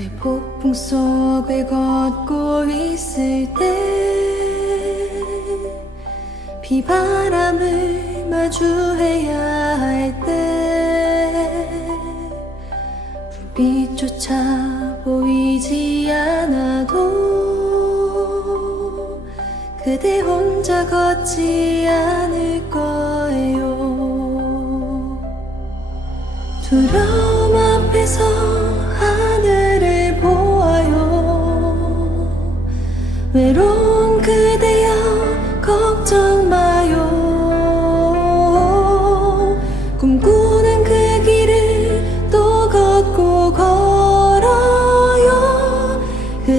내 폭풍 속을 걷고 있을 때 비바람을 마주해야 할 때 불빛조차 보이지 않아도 그대 혼자 걷지 않을 거예요. 두려움 앞에서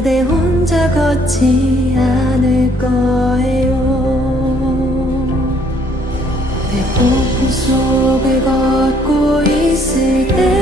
그대 혼자 걷지 않을 거예요. 배고픔 속을 걷고 있을 때